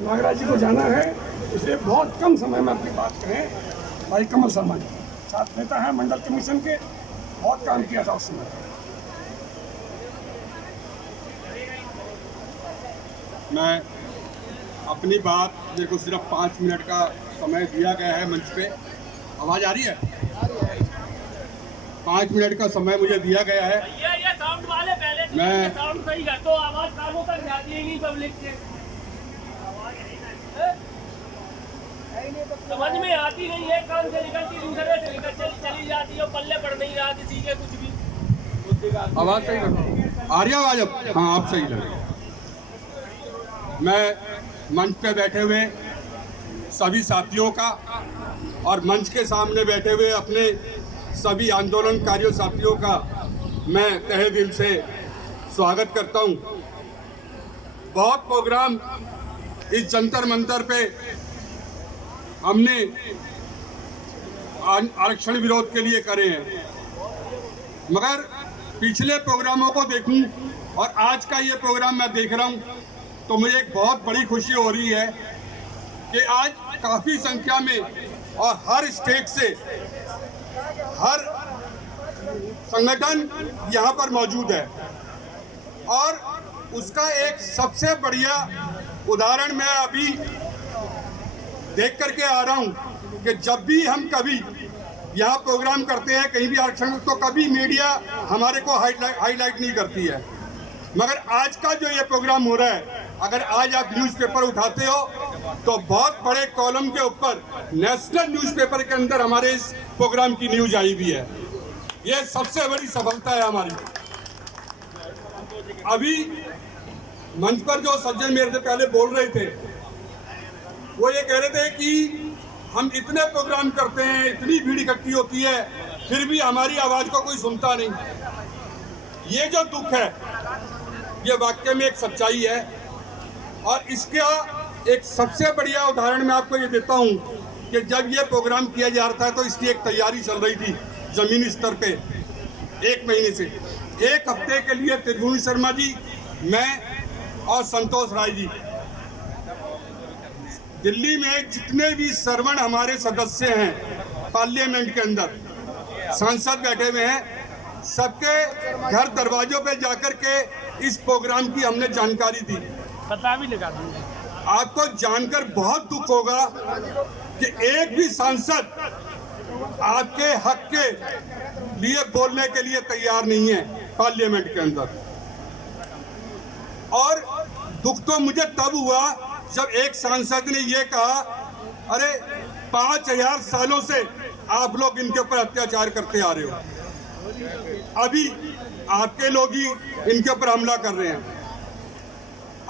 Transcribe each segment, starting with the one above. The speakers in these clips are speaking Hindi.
नागराज जी को जाना है, इसलिए बहुत कम समय में अपनी बात कहें। भाई कमल शर्मा जी साथ नेता है मंडल कमीशन के, बहुत काम किया था उस समय। मैं अपनी बात, मेरे को सिर्फ 5 मिनट का समय दिया गया है मंच पे। आवाज़ आ रही है? 5 मिनट का समय मुझे दिया गया है। ये साउंड वाले पहले मैं साउंड सही कर दो, आवाज कानों तक जाती ही नहीं पब्लिक के। समझ में आती नहीं है, कान से निकलती दूसरे से निकल चली जाती है, पल्ले पड़ नहीं रहा किसी के कुछ भी। आवाज़ सही कर, आ रही है आवाज़ अब? हाँ, आप सही लगे। मैं मंच पे बैठे हुए सभी साथियों का और मंच के सामने बैठे हुए अपने सभी आंदोलनकारियों साथियों का मैं तहे दिल से स्वागत करता हूं। बहुत प्रोग्राम इस जंतर मंतर पे हमने आरक्षण विरोध के लिए करे हैं, मगर पिछले प्रोग्रामों को देखूं और आज का ये प्रोग्राम मैं देख रहा हूं तो मुझे एक बहुत बड़ी खुशी हो रही है कि आज काफ़ी संख्या में और हर स्टेट से हर संगठन यहाँ पर मौजूद है। और उसका एक सबसे बढ़िया उदाहरण मैं अभी देख करके आ रहा हूँ कि जब भी हम कभी यहाँ प्रोग्राम करते हैं कहीं भी आरक्षण, तो कभी मीडिया हमारे को हाईलाइट नहीं करती है, मगर आज का जो ये प्रोग्राम हो रहा है, अगर आज आप न्यूज़पेपर उठाते हो तो बहुत बड़े कॉलम के ऊपर नेशनल न्यूज़पेपर के अंदर हमारे इस प्रोग्राम की न्यूज आई भी है। ये सबसे बड़ी सफलता है हमारी। अभी मंच पर जो सज्जन मेरे से पहले बोल रहे थे वो ये कह रहे थे कि हम इतने प्रोग्राम करते हैं, इतनी भीड़ इकट्ठी होती है, फिर भी हमारी आवाज़ को कोई सुनता नहीं। ये जो दुख है ये वाकई में एक सच्चाई है। और इसका एक सबसे बढ़िया उदाहरण मैं आपको ये देता हूँ कि जब ये प्रोग्राम किया जा रहा था तो इसकी एक तैयारी चल रही थी ज़मीनी स्तर पे 1 महीने से। 1 हफ्ते के लिए त्रिभुवन शर्मा जी, मैं और संतोष राय जी दिल्ली में जितने भी श्रवण हमारे सदस्य हैं पार्लियामेंट के अंदर, सांसद बैठे हुए हैं, सबके घर दरवाजों पे जाकर के इस प्रोग्राम की हमने जानकारी दी। पता भी लगा दूंगा। आपको जानकर बहुत दुख होगा कि एक भी सांसद आपके हक के लिए बोलने के लिए तैयार नहीं है पार्लियामेंट के अंदर। और दुख तो मुझे तब हुआ जब एक सांसद ने ये कहा, अरे 5000 सालों से आप लोग इनके ऊपर अत्याचार करते आ रहे हो, अभी आपके लोग ही इनके ऊपर हमला कर रहे हैं।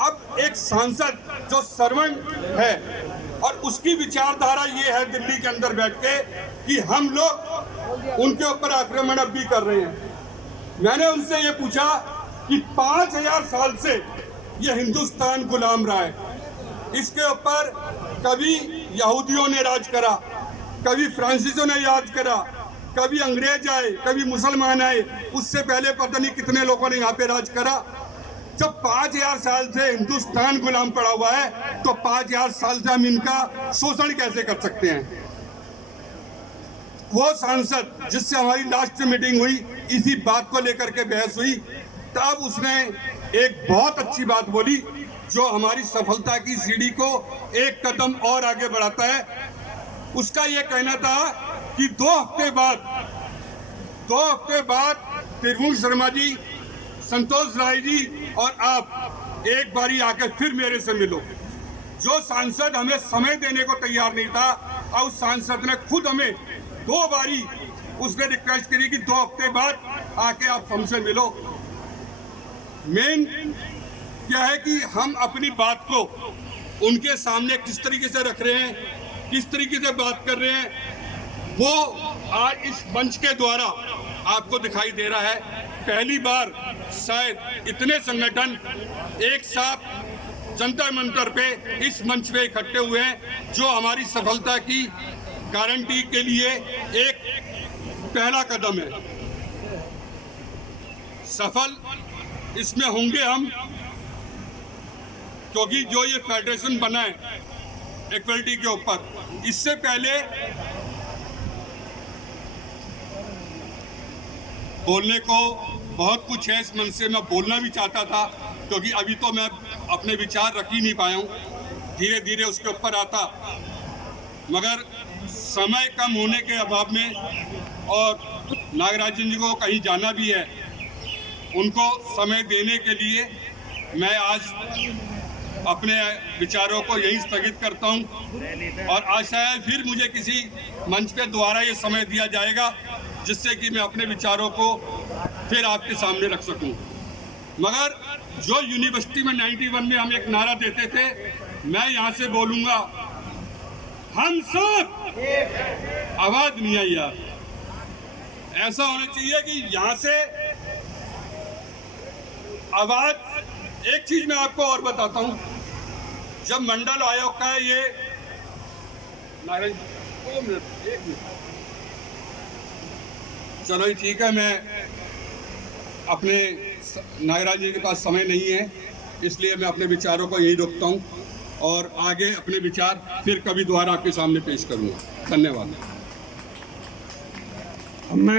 अब एक सांसद जो सर्वण है और उसकी विचारधारा ये है दिल्ली के अंदर बैठ के कि हम लोग उनके ऊपर आक्रमण अब भी कर रहे हैं। मैंने उनसे ये पूछा कि 5000 साल से ये हिंदुस्तान गुलाम रहा है, इसके ऊपर कभी यहूदियों ने राज करा, कभी फ्रांसीसियों ने राज करा, कभी अंग्रेज आए, कभी मुसलमान आए, उससे पहले पता नहीं कितने लोगों ने यहाँ पे राज करा। जब 5000 साल से हिंदुस्तान गुलाम पड़ा हुआ है तो 5000 साल से हम इनका शोषण कैसे कर सकते हैं। वो सांसद जिससे हमारी लास्ट मीटिंग हुई, इसी बात को लेकर के बहस हुई, तब उसने एक बहुत अच्छी बात बोली जो हमारी सफलता की सीढ़ी को एक कदम और आगे बढ़ाता है। उसका ये कहना था कि 2 हफ्ते बाद त्रिभुवन शर्मा जी, संतोष राय जी और आप एक बारी आके फिर मेरे से मिलो। जो सांसद हमें समय देने को तैयार नहीं था, और उस सांसद ने खुद हमें 2 बारी उसने रिक्वेस्ट करी कि 2 हफ्ते बाद आके आप हमसे मिलो। मेन क्या है कि हम अपनी बात को उनके सामने किस तरीके से रख रहे हैं, किस तरीके से बात कर रहे हैं, वो आज इस मंच के द्वारा आपको दिखाई दे रहा है। पहली बार शायद इतने संगठन एक साथ जंतर मंतर पे इस मंच पे इकट्ठे हुए हैं, जो हमारी सफलता की गारंटी के लिए एक पहला कदम है। सफल इसमें होंगे हम क्योंकि जो ये फेडरेशन बना है इक्वलिटी के ऊपर, इससे पहले बोलने को बहुत कुछ है, इस मन से मैं बोलना भी चाहता था, क्योंकि अभी तो मैं अपने विचार रख ही नहीं पाया हूँ, धीरे धीरे उसके ऊपर आता, मगर समय कम होने के अभाव में और नागराजन जी को कहीं जाना भी है, उनको समय देने के लिए मैं आज अपने विचारों को यहीं स्थगित करता हूं और आशा है फिर मुझे किसी मंच पे दोबारा ये समय दिया जाएगा जिससे कि मैं अपने विचारों को फिर आपके सामने रख सकूं। मगर जो यूनिवर्सिटी में 91 में हम एक नारा देते थे, मैं यहाँ से बोलूँगा, हम सब आवाज नहीं आई यार, ऐसा होना चाहिए कि यहाँ से आवाज। एक चीज मैं आपको और बताता हूँ, जब मंडल आयोग का ये नारायण, 2 मिनट 1 मिनट, चलो ही ठीक है, मैं अपने नागराज जी के पास समय नहीं है, इसलिए मैं अपने विचारों को यही रोकता हूँ और आगे अपने विचार फिर कभी दोबारा आपके सामने पेश करूँगा। धन्यवाद। मैं